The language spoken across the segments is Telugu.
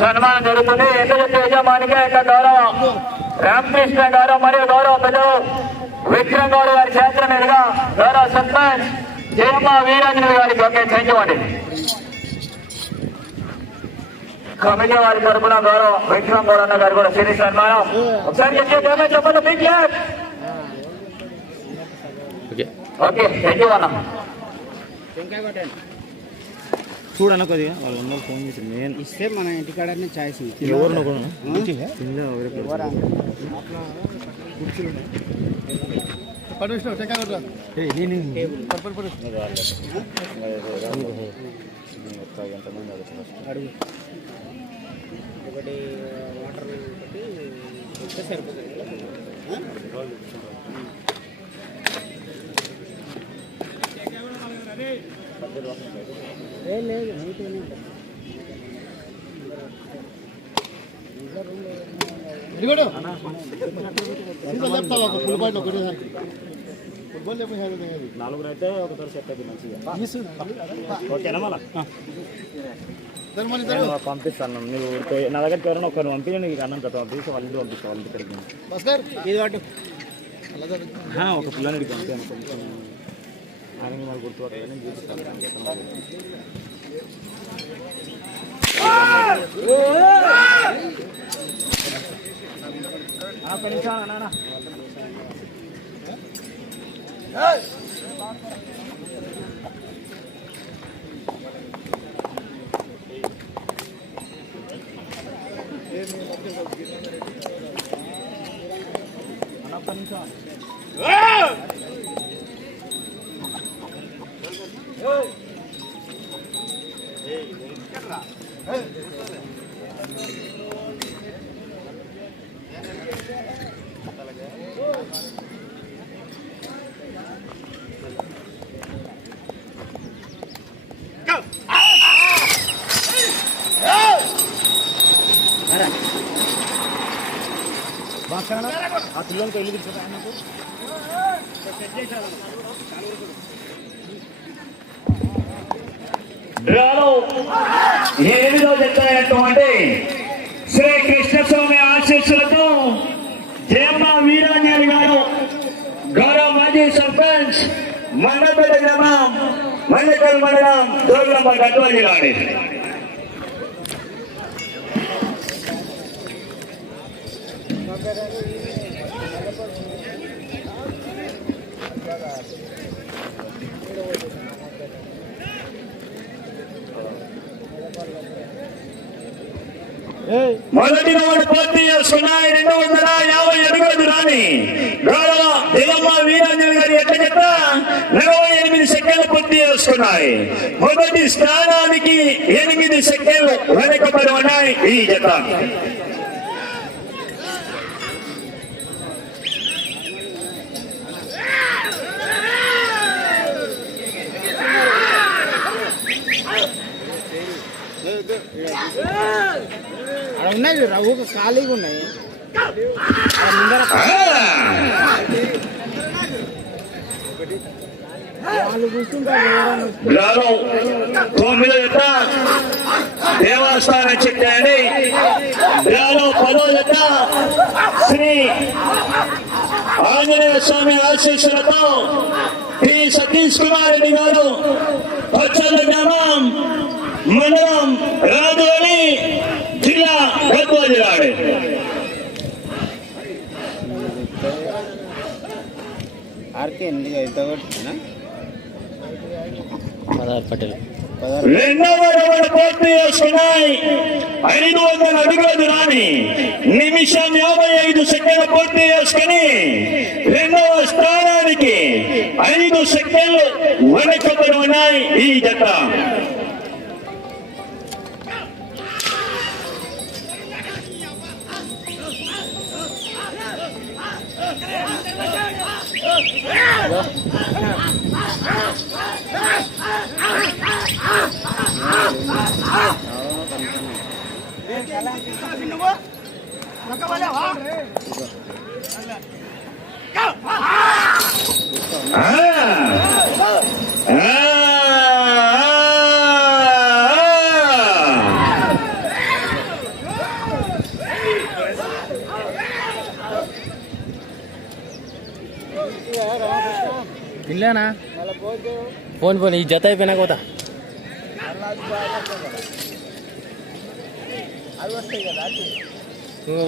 సన్మానం జరుగుతుంది. ఎందుకంటే యజమానికి యొక్క గౌరవ? రామకృష్ణ గారు మరియు గౌరవ పెద్దలు విక్రమ్ గౌడ్ గారి క్షేత్ర మీదుగా గౌరవ సర్పంచ్ జయమ్మ వీరాంజనేయ గారికి ఒకే చేయించమండి కమిటీ వారి తరపున గౌరవ విక్రమ్ గౌరవ గారు కూడా సిరి సన్మానం. ఒకసారి చెప్పి చెప్పండి ఓకే అన్న. చూడన్న కొద్దిగా వాళ్ళ అమ్మకి ఫోన్ చేసి నేను ఇస్తే మన ఇంటికాడనే ఛాయిస్ ఎవరు ఒకటి వాటర్ ఒకటి ఇస్తే లేదు. ఉంటుంది. నాలుగురు అయితే ఒకసారి సెట్ అవుతుంది మంచిగా. ఓకేనా మళ్ళా? పంపిస్తాను నువ్వు నా దగ్గరికి ఎవరైనా ఒకరిని పంపి నీకు అన్నం తర్వాత పంపిస్తే వాళ్ళ పంపిస్తాను వాళ్ళ దగ్గరికి ఒక పిల్లని పంపాను అన్న, ఒక్క నిమిషం ఆ పిల్లలకి వెళ్ళి పిలిచారా నాకు డ్రాలో ఎనిమిదో జతమైనటువంటి శ్రీ కృష్ణస్వామి ఆశీస్సులతో జయమ్మ వీరాంజలి గారు గౌరవ మాజీ సర్పంచ్ మండపేట గ్రామం మండకల్ మండలం దోర్లమ్మ గద్వాల జిల్లా మొదటి రౌండ్ పూర్తి చేసుకున్నాయి రెండు వందల యాభై అడుగుల దూరాన్ని గౌరవ దేవమ్మ వీరాంజలి గారి ఎట్ట చెత్త? నలభై ఎనిమిది సెకండ్లు పూర్తి చేసుకున్నాయి. మొదటి స్థానానికి ఎనిమిది సెకండ్లు వెనకబడి ఉన్నాయి ఈ జత ఉన్నాయి ఊక ఖాళీగా ఉన్నాయి. ముందర తొమ్మిదో జత దేవస్థానం చెట్టాడి గ్రాలో పదో జత శ్రీ ఆంజనేయ స్వామి ఆశీస్సులతో టి. సతీష్ కుమార్ రెడ్డి గారు పచ్చల గ్రామం మండలం గద్వాల జిల్లా ఆర్కే ఎందుకు రెండవ పూర్తి చేసుకున్నాయి ఐదు వందల అడుగుల దూరాన్ని నిమిషం యాభై ఐదు సెకండ్లు పూర్తి చేసుకుని రెండవ స్థానానికి ఐదు సెకండ్లు వెనకబడి ఉన్నాయి ఈ జట్ట ఫోన్ ఫోన్ ఈ జత అయిపోయినా కోత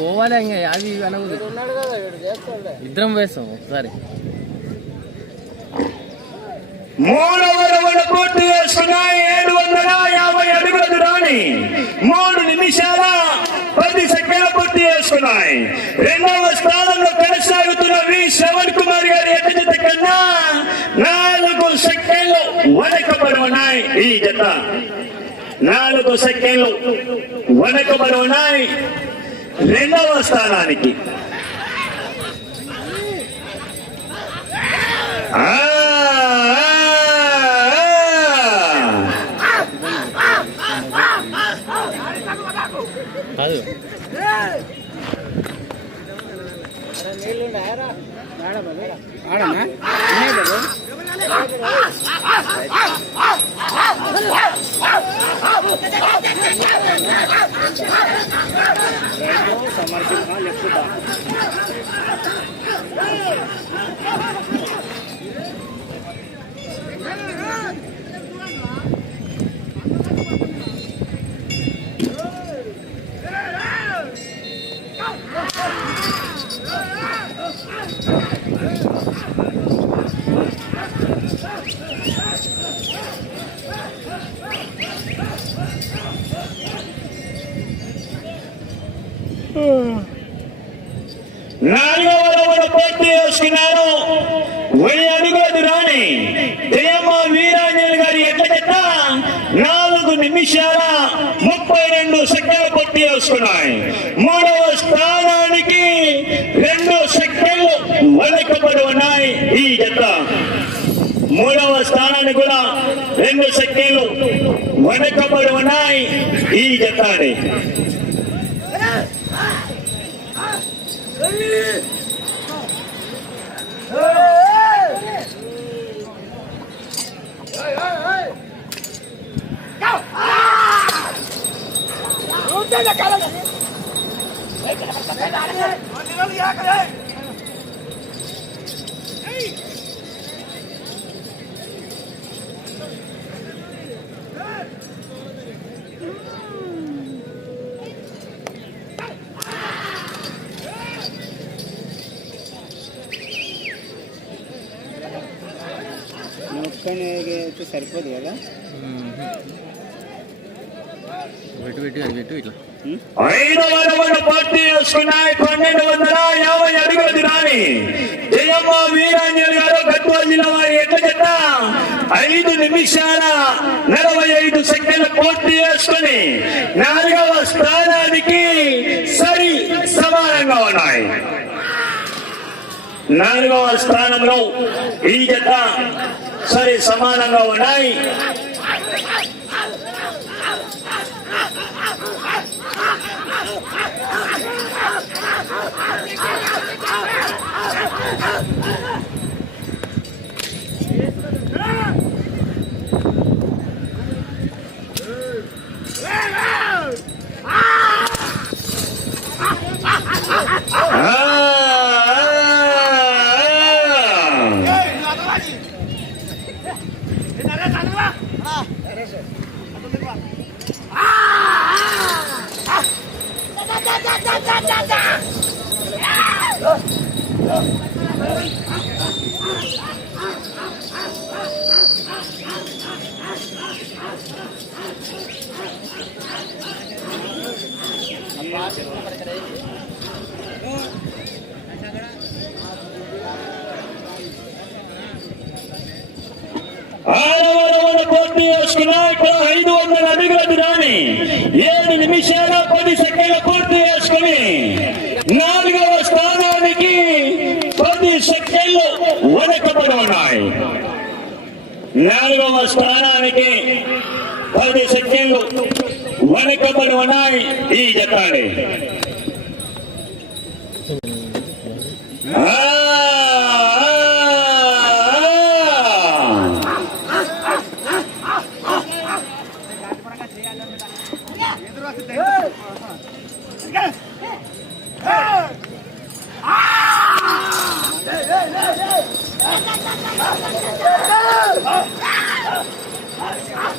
పోవాలి ఇంకా ఇవి అనకూడదు ఇద్దరం వేస్తాం ఒకసారి. మూడవ రౌండ్ పూర్తి ఏడు వందల యాభై అడుగుల దూరాన్ని మూడు నిమిషాల పది సెకండ్లు పూర్తి చేసుకున్నాయి. రెండవ స్థానంలో కొనసాగుతున్న వి. శ్రవణ్ కుమార్ గారి ఎట్ట కన్నా నాలుగు సెకండ్లు వెనకబడి ఉన్నాయి ఈ జత. నాలుగు సెకండ్లు వెనకబడి ఉన్నాయి రెండవ స్థానానికి. ఆ, కాదు అరే నీళ్ళు ఉన్నాయరా ఆడనా ఉన్నాయి కదా సమర్పించా లెక్కుతా నాలుగవ రౌండ్ పూర్తి చేసుకున్నారు వెయ్యి అడుగులది రాని జయమ్మ వీరాంజలి గారి ఎట్ల నాలుగు నిమిషాల ముప్పై రెండు సెకండ్లు పూర్తి చేసుకున్నాయి మూడవ స్థానానికి రెండు సెకండ్లు వెనకబడి ఉన్నాయి ఈ జత. మూడవ స్థానానికి కూడా రెండు సెకండ్లు వెనకబడి ఉన్నాయి ఈ జత કારણે ఐదు ఇట్లా ఐదవ రౌండ్ చేసుకున్నాయి పన్నెండు వందల యాభై అడుగుల దినాన్ని జయమ్మ వీరాంజలి గారు గద్వాల జిల్లా వారి ఎట్ల చెత్త? ఐదు నిమిషాల నలభై ఐదు సెకండ్ల పోటీ చేసుకుని నాలుగవ స్థానానికి సరి సమానంగా ఉన్నాయి. నాలుగవ స్థానంలో ఈ జత సరి సమానంగా ఉన్నాయి. ఆ, ఆ, ఆ. ఆరవ పోటీ పూర్తి ఇక్కడ ఐదు వందల అడుగుల దాని ఏడు నిమిషాల పది సెకండ్ల పూర్తి నాలుగవ స్థానానికి పది సెకండ్లు వెనకబడి ఉన్నాయి. నాలుగవ స్థానానికి పది సెకండ్లు వెనకబడి ఉన్నాయి ఈ జతాన్ని ఆ, ఆ, ఆ.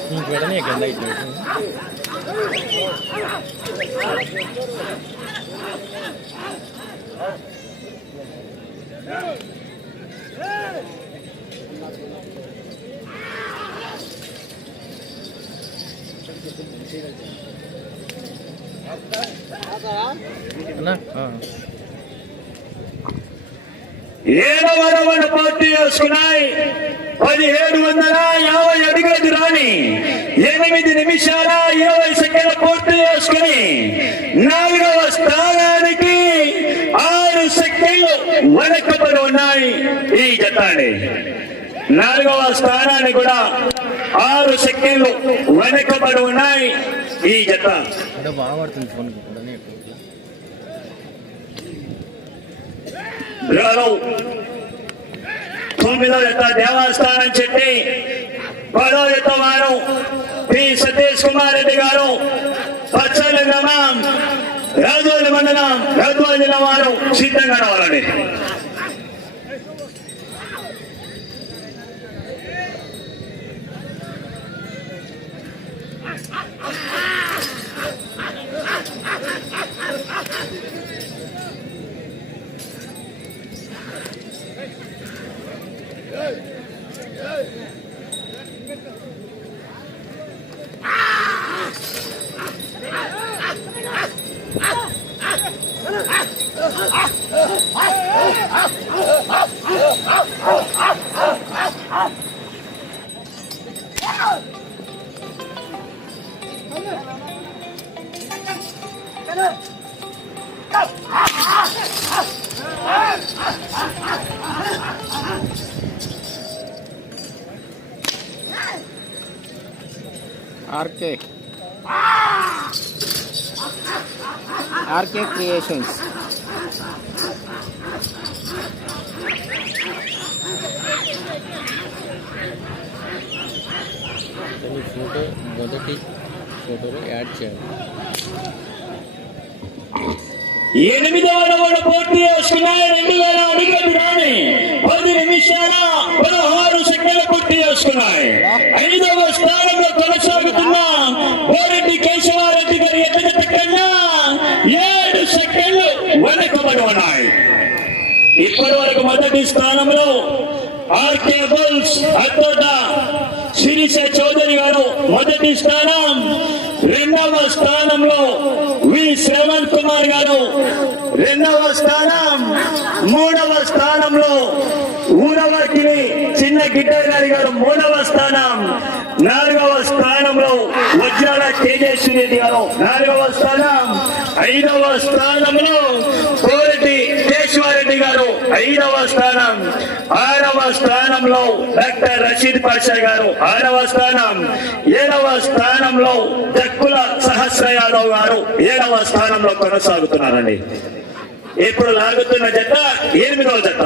నీకు వెంటనే గంద ఇట్లా అన్నా రౌండ్ పూర్తి చేసుకున్నాయి. పదిహేడు వందల యాభై అడుగులకు రాని ఎనిమిది నిమిషాల ఇరవై సెకండ్లు పూర్తి చేసుకుని నాలుగవ స్థానానికి ఆరు సెకండ్లు వెనకబడి ఉన్నాయి ఈ జతాన్ని నాలుగవ స్థానానికి కూడా ఆరు సెకండ్లు వెనకబడి ఉన్నాయి ఈ జత బాగా పడుతుంది ఫోన్ కూడా గ్రహం తొమ్మిదో యొక్క దేవస్థానం చెట్టి పదో యొక్క వారు పి సతీష్ కుమార్ రెడ్డి గారు పచ్చల గ్రామం రాజోలి మండలం గద్వాల వారు సిద్ధంగా రావాలండి. ఆర్కే ఆర్కే క్రియేషన్స్ ఫోటో మొదటి ఫోటోలో యాడ్ చేయాలి ఎనిమిదవ పూర్తి చేసుకున్నాయి రెండు వేల అడుగులకు రాని పది నిమిషాల పదహారు సెకండ్లు పూర్తి చేసుకున్నాయి ఐదవ స్థానంలో కొనసాగుతున్న కోరెడ్డి కేశవారెడ్డి గారి ఎదుట కన్నా ఏడు సెకండ్లు వెనకబడి ఉన్నాయి ఇప్పటి వరకు మొదటి స్థానంలో ఆర్కే బుల్స్ అత్తోట శిరీష చౌదరి గారు మొదటి స్థానం. రెండవ స్థానంలో వి శ్రవణ్ కుమార్ గారు. రెండవ స్థానం. మూడవ స్థానంలో ఊరవర్కిని చిన్న గిడ్డర్ గారి గారు మూడవ స్థానం. నాలుగవ స్థానంలో వజ్రాల తేజస్వి రెడ్డి గారు నాలుగవ స్థానం. ఐదవ స్థానంలో ఐదవ స్థానం ఆరవ స్థానంలో డాక్టర్ రషీద్ పాషా గారు. ఆరవ స్థానం ఏడవ స్థానంలో జక్కుల సహస్ర యాదవ్ గారు. ఏడవ స్థానంలో కొనసాగుతున్నారండి. ఇప్పుడు లాగుతున్న జత ఎనిమిదవ జత.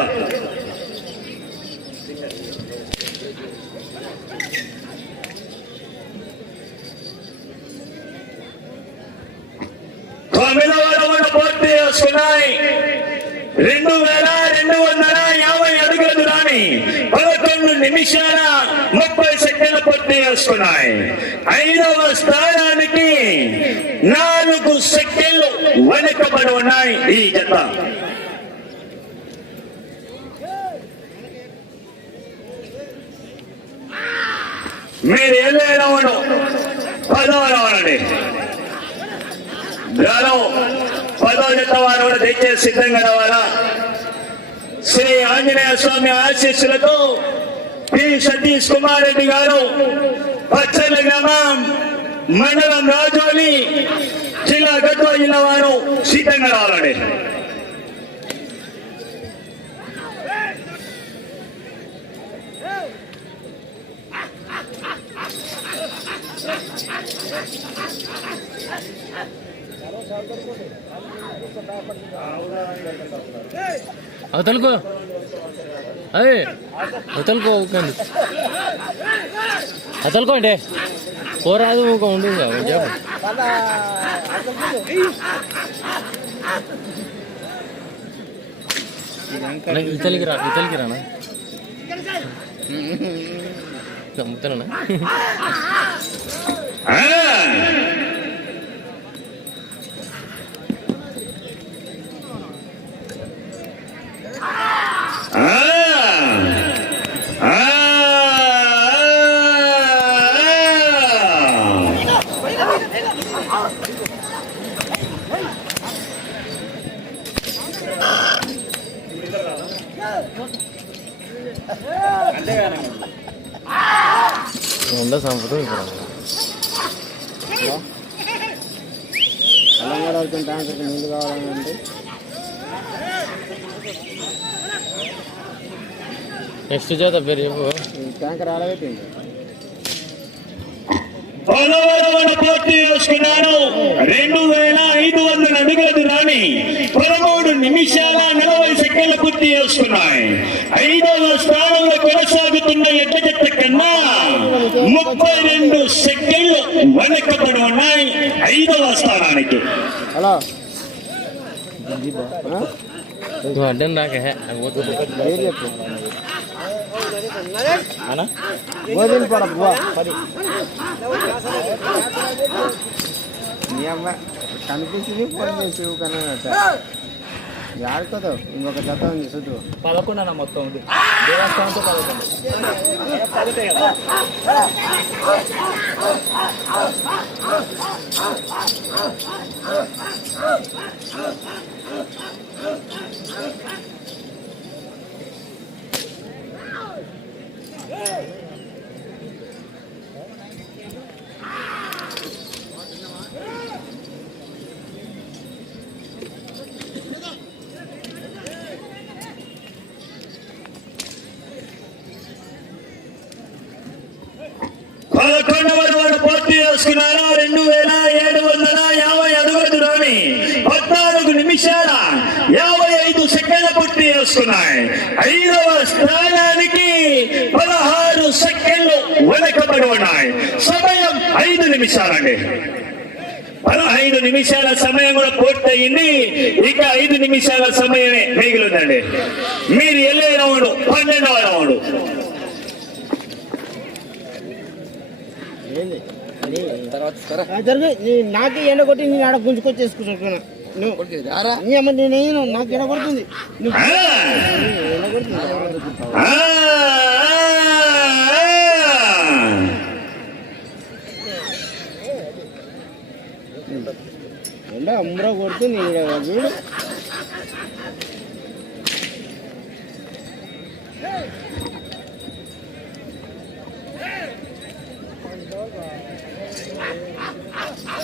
తొమ్మిదవ రౌండ్ పూర్తి చేసుకున్నాయి. రెండు వేల రెండు వందల యాభై అడుగులు రాని పదకొండు నిమిషాల ముప్పై సెకండ్లు పూర్తి చేసుకున్నాయి ఐదవ స్థానానికి నాలుగు సెకండ్లు వెనుకబడి ఉన్నాయి ఈ జత. మీరు ఏదైనా రౌండ్ పదవ రావాలండి. అండి పదవ జత వారు కూడా దయచేసి సిద్ధంగా రావాలా? శ్రీ ఆంజనేయ స్వామి ఆశీస్సులతో పి సతీష్ కుమార్ రెడ్డి గారు పచ్చల గ్రామం మండలం రాజోలి జిల్లా గద్వాల జిల్లా వారు సిద్ధంగా రావాలండి. అవతలకు. అదే అవతలకు కానీ పోరాదు ఒక ఉండు ఇతలికి రా ఇతలికి రానా? నమ్ముతున్నా ఆ. ఆ. ఆ. ఉండ సంపద ఇప్పుడు తెలంగాణ వరకు ట్యాంకర్కి నీళ్ళు కావాలని అంటే చెప్పు ఈ ట్యాంకర్ ఆడబెట్టింది పదవరవన పూర్తి చేసుకున్నాను రెండు వేల ఐదు వందల అడుగుల దూరాన్ని పదమూడు నిమిషాల నలభై సెకండ్లు పూర్తి చేసుకున్నాయి. ఐదవ స్థానంలో కొనసాగుతున్న జట్ల కన్నా ముప్పై రెండు సెకండ్లు వెనకబడి ఉన్నాయి ఐదవ స్థానానికి. హలో. అడ్డం రాక పేరు చెప్పు నీ అమ్మ కనిపించింది ఫోన్ చేసి కన్నా ఆడుకోదు ఇంకొక జత ఉంది చూద్దు పదకొండు అన్న మొత్తం ఉంది. దేవస్థానంతో పదకొండు. పదితే కదా పదకొండవ వాడు పూర్తి చేసుకున్నారు రెండు వేల ఏడు వందల యాభై అడుగుల దూరాన్ని పద్నాలుగు నిమిషాల యాభై ఐదు సెకండ్లు పూర్తి చేసుకున్నాయి ఐదవ స్థానానికి పదహారు సెకండ్లు వెనకబడి ఉన్నాయి సమయం ఐదు నిమిషాలండి. పదహైదు నిమిషాల సమయం కూడా పూర్తయింది. ఇక ఐదు నిమిషాల సమయమే మిగిలిందండి. మీరు వెళ్ళే రౌండ్ పన్నెండవ రౌండ్. ఏంది నాకు ఎండ కొట్టి నేను ఆడ గుంజుకొచ్చేసుకుంటున్నా నువ్వు నేను నాకు ఎండ కొడుతుంది నువ్వు! ఎండ అమ్మరా కొడుతుంది చూడు.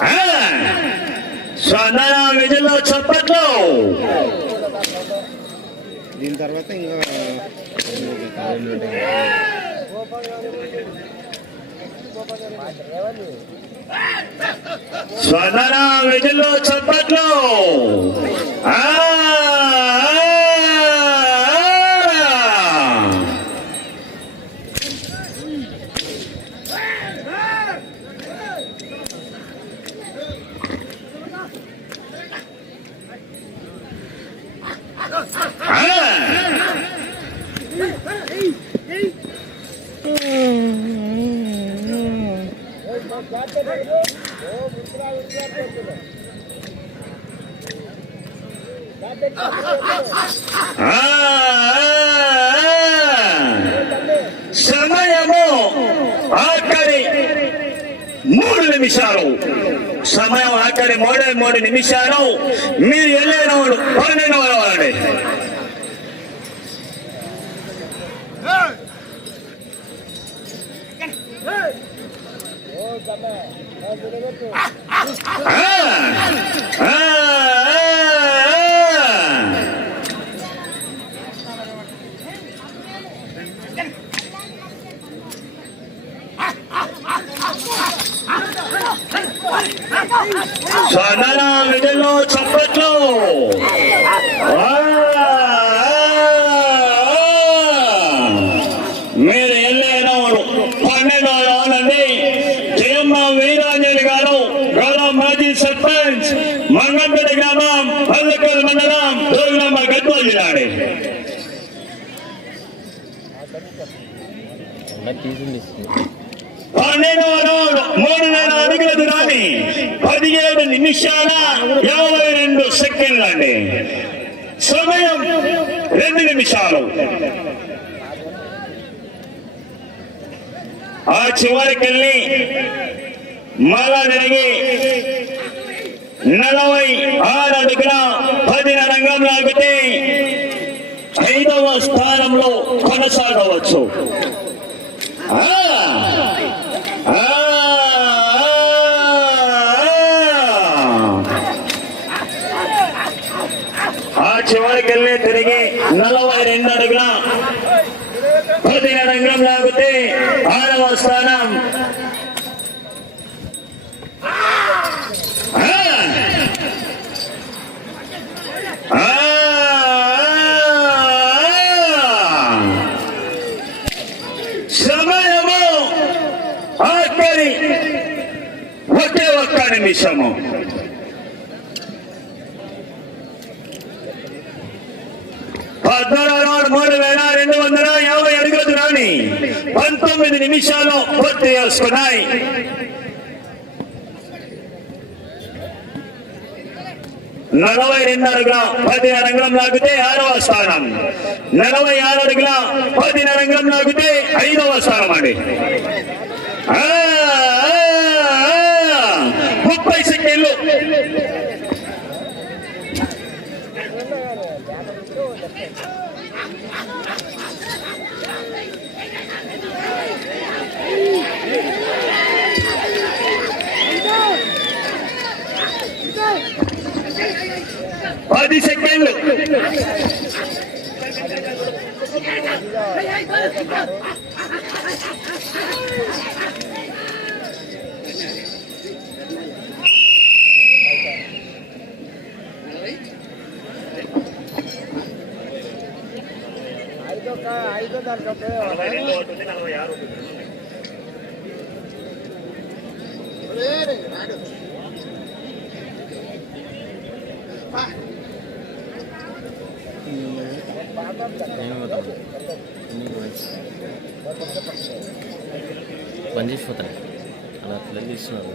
ఆ! స్వందన విధుల్లో చప్పట్లు దీని తర్వాత ఇంకా స్వందన విధుల్లో చప్పట్లు! ఆ! సమయము ఆఖరి మూడు నిమిషాలు సమయం ఆఖరి మూడే మూడు నిమిషాలు మీరు వెళ్ళిన పన్నెండు వాళ్ళండి స్వదన విధుల్లో చప్పట్లు ఆ! మీరు వెళ్ళేనవుడు పన్నెండు రానండి జయమ్మ వీరాంజలి గారు గౌరవ మాజీ సర్పంచ్ మంగంపేట గ్రామం పల్లెకల్ మండలం దూరమ్మ గద్వాల్ జిల్లా మూడు వేల అడుగుల దూరాన్ని పదిహేడు నిమిషాల యాభై రెండు సెకండ్లు అండి సమయం రెండు నిమిషాలు. ఆ చివరికెళ్ళి మళ్ళా తిరిగి నలభై ఆరు అడుగుల పదిన రంగం లాగితే ఐదవ స్థానంలో కొనసాగవచ్చు. ఆ చివరికెళ్ళి తిరిగి నలభై రెండు అడుగుల పదిహేను రంగం లాగితే ఆరవ స్థానం ఆ! ఆ! సమయము ఆఖరి ఒకే ఒక్క పద్నాలుగు మూడు వేల రెండు వందల యాభై అడుగుల దూరాన్ని పంతొమ్మిది నిమిషాలు పూర్తి చేసుకున్నాయి. నలభై రెండు అడుగుల పది రంగం లాగితే ఆరవ స్థానం. నలభై ఆరు అడుగుల పది రంగం లాగితే ఐదవ స్థానం అండి ఆ, ఆ, ఆ, ముప్పై సెకండ్లు పది సెకండ్లు నేను పోతాను నీకు మంచి బంద్ చేసిపోతాను అలా పిల్లలు చేస్తున్నారు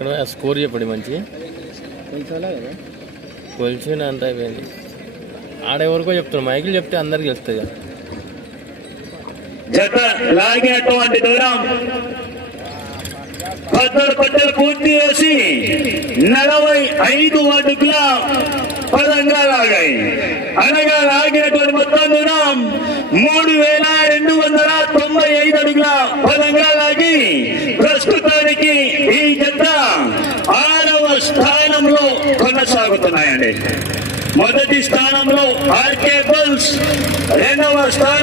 ఇక్కడ స్కోర్ చెప్పండి మంచి. కొలిచిన అంత అయిపోయింది. ఆడే వరకు చెప్తున్నాం మైకిల్ చెప్తే అందరికి తెలుస్తుంది కదా. జత లాగినటువంటి దూరం. పద్దరు పట్టలు పూర్తి చేసి నలభై ఐదు అడుగుల పదంగా లాగాయి. అనగా లాగినటువంటి మొత్తం దూరం మూడు వేల రెండు వందల తొంభై ఐదు అడుగుల పదంగా లాగి ప్రస్తుతానికి ఆరవ స్థానంలో కొనసాగుతున్నాయండి. మొదటి స్థానంలో ఆర్కే బుల్స్ రెండవ స్థానం